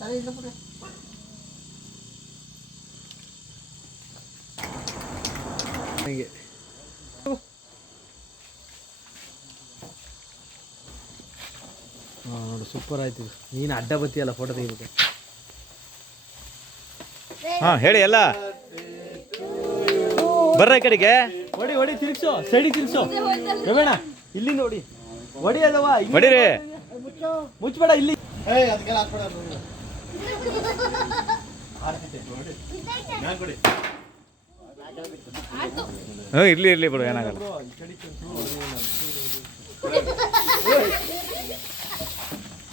ತಲೆ ಇಲ್ಲ ಬಿಡ್ರಿ ಹಂಗೆ ಹಾಂ ನೋಡು ಸೂಪರ್ ಆಯ್ತು ನೀನು ಅಡ್ಡ ಬತ್ತಿಯಲ್ಲ ಫೋಟೋ ತೆಗಿಬೇಕು. ಹಾ ಹೇಳಿ ಎಲ್ಲ. ಬರ್ರ ಕಡೆಗೆ. ಹೊಡಿ ಹೊಡಿ ತಿರ್ಗ್ಸು ಸೈಡಿ ತಿರ್ಗ್ಸು. ರವೇಣ ಇಲ್ಲಿ ನೋಡಿ. ಹೊಡಿ ಅಲ್ಲವಾ ಹೊಡಿರಿ ಮುಚ್ಚಬೇಡ ಇಲ್ಲಿ. ಏಯ್ ಅದಕ್ಕೆಲ್ಲ ಹಾಕ್ಬೇಡ ಹ್ಞೂ ಇರ್ಲಿ ಇರ್ಲಿ ಬಿಡು ಏನಾಗಲ್ಲ.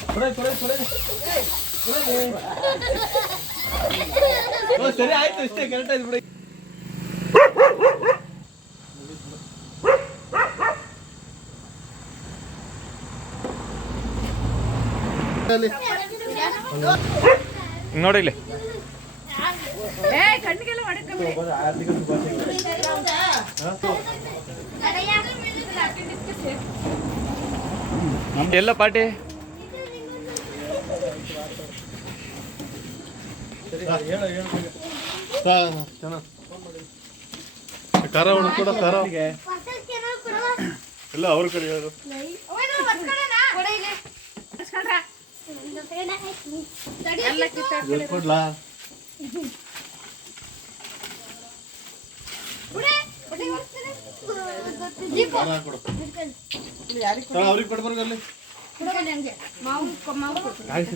ಕೊಡೆ, ಕೊಡೆ, ಕೊಡೆ. ಓ, ಸರಿ ಆಯ್ತು ಇಷ್ಟೇ ಕರೆಕ್ಟ್ ಆಯ್ತು ಬಿಡಿ. ನೋಡಿ ಇಲ್ಲಿ. ಎಲ್ಲ ಪಾರ್ಟಿ? ಖಾರ ಕೂಡ ಖಾರ ಎಲ್ಲ ಅವ್ರ ಕಡೆ ಹೇಳು ಇವತ್ತು ಕೊಡ್ಲಾ ಖಾರ ಕೊಡು. ಅವ್ರಿಗೆ ಕೊಡ್ಬಾರ್ದು ಅಲ್ಲಿ ಆಯ್ತು